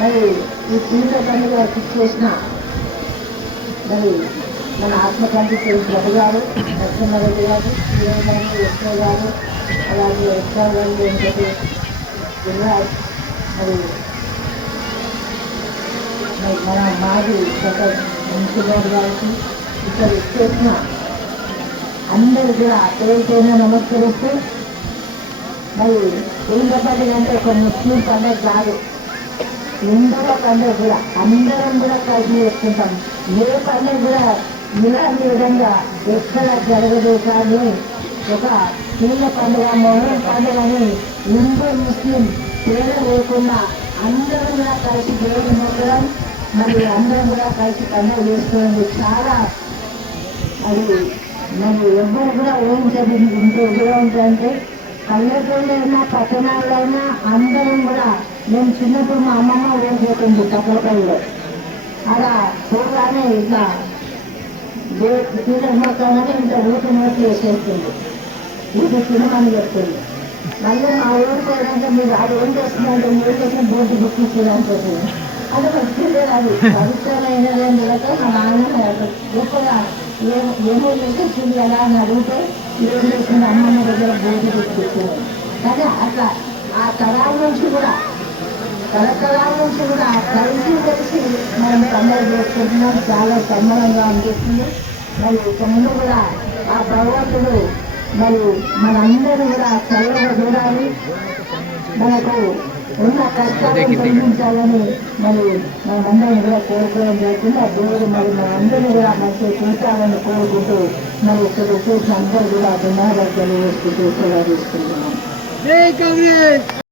మరి ఈ పీఠ పండుగ చేసిన మరి మన ఆత్మకాంతి రెడ్డి గారు, నరసింహారెడ్డి గారు, సీఎం గారు, ఎస్ఓ గారు, అలాగే ఎస్ఆర్ గారు, వెంకటేష్ గిరిరాజ్, మరి మన మాజీ డాక్టర్ మున్సిపల్ గారికి ఇక్కడ ఇచ్చేసిన అందరూ కూడా పేరుపైన నమస్కరిస్తూ, మరి పీఠ పండుగ అంటే ఒక ముస్లిం పండుగ కాదు, హిందువుల పండుగ కూడా అందరం కూడా కలిసి చేసుకుంటాం. ఏ పండుగ కూడా ఇలాంటి విధంగా ఎక్కడ జరగదు. కానీ ఒక పీఠ పండుగ, మొహరం పండుగని హిందూ ముస్లిం తేడా లేకుండా అందరం కూడా కలిసి దేవుడు మొక్కడం, మరి అందరం కూడా కలిసి పండుగ చేసుకోవడం చాలా అది మరి ఎవరు కూడా ఊహించదు. ఇంట్లో ఎలా ఉంటుందంటే పల్లెటూళ్ళైనా పట్టణాలైనా అందరం కూడా, నేను చిన్నప్పుడు మా అమ్మమ్మ ఊరిపోతుంది తప్పపల్లిలో, అలా పోగానే ఇట్లా తీరమోతామని ఇంత ఊటి నోట్లు వేసేస్తుంది, ఊటి తినమని చెప్తుంది. మళ్ళీ మా ఊరికి పోయినాక మీరు అది ఏం చేస్తుందంటే మీరు చేసిన బోర్డు బుక్ ఇచ్చేదానికి అది వచ్చిందే, అది పవిత్రమైనది లేక మా నాన్న గొప్పగా ఏమో చేసేసింది ఎలా అని అడిగితే ఏం చేసింది అమ్మమ్మ దగ్గర బోర్డు బుక్ ఇచ్చింది. కానీ అట్లా ఆ తరాల నుంచి కూడా తరతరాల నుంచి కూడా కలిసి మనం పండుగ చేసుకుంటున్నాం. చాలా సంబరంగా అనిపిస్తుంది. మరి ఇక ముందు కూడా ఆ భగవంతుడు మరి మనందరూ కూడా చల్లగా చూడాలి, మనకు ఉన్న కష్టాలను తొలగించాలని మరి మనందరం కూడా కోరుకోవడం జరుగుతుంది. ఆ దేవుడు మరి మనందరూ కూడా మంచిగా చూడాలని కోరుకుంటూ మరి ఇక్కడ వచ్చేసిన అందరూ కూడా ధన్యవాదాలు తెలియజేసుకుంటూ సెలవు తీసుకుంటున్నాం.